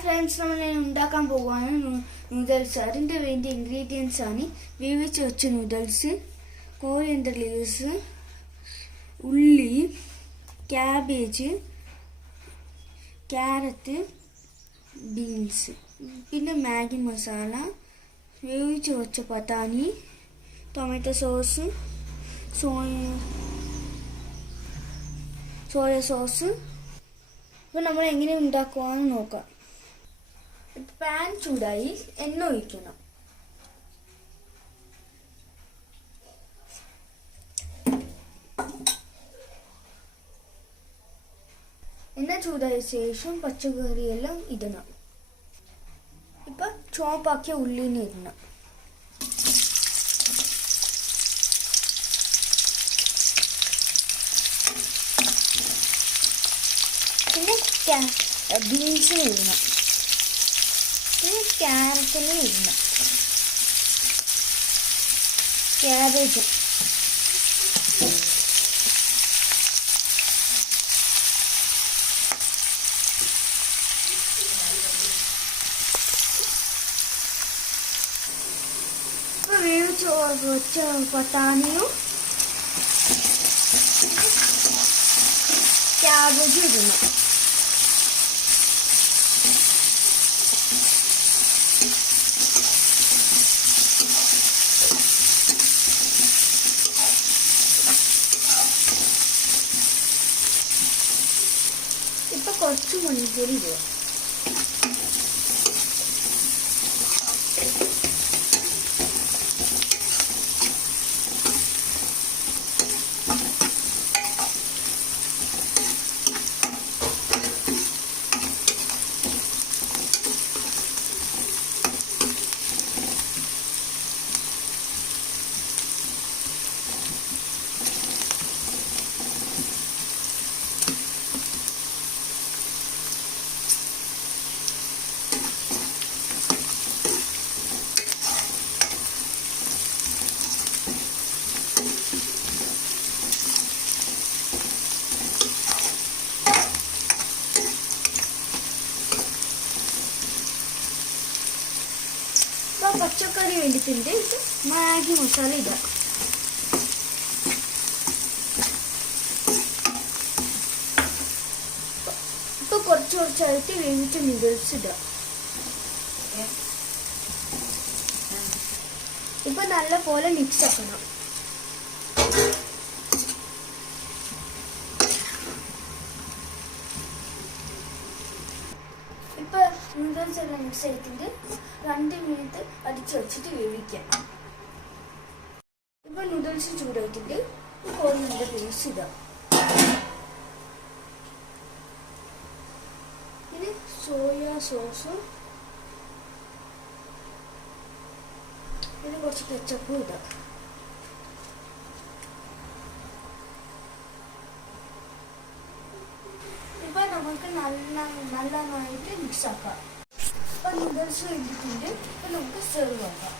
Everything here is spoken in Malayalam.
friends, noodles. Ingredients are noodles, coriander leaves, ulli, cabbage, carrot, beans. Maggi masala, patani, tomato sauce, soya sauce. Now, we will make a pan chudai enno ikkana. Enna chudai sesham pachakari ellam idana. Ipa chop akke ulli ni idana. Beans idana. Carrot idana. Cabbage. Pataniyo. Cabbage idana. Ipa korchu manipuri idu. പച്ചക്കറി വേണ്ടിട്ടുണ്ട് മാഗി മസാല ഇടാം. ഇപ്പൊ കുറച്ചായിട്ട് വേവിച്ച നൂഡിൽസ് ഇടാം. ഇപ്പൊ നല്ല പോലെ മിക്സ് ആക്കണം. ഇപ്പൊ നൂഡിൽസ് എല്ലാം മിക്സ് ചെയ്തിട്ട് 2 മിനിറ്റ് അടിച്ചു വെച്ചിട്ട് വേവിക്കാം. ഇപ്പൊ നൂഡിൽസ് ചൂടായിട്ടുണ്ട്. കോറിയൻഡർ ലീവ്സ് ഇടാം. ഇത് സോയ സോസും ഇത് കുറച്ച് കെച്ചപ്പും ഇടാം. ഇപ്പൊ നമുക്ക് നന്നായിട്ട് മിക്സ് ആക്കാം. നൂഡിൽസ് വെച്ചിട്ടുണ്ട്. നമുക്ക് സെർവ് ആക്കാം.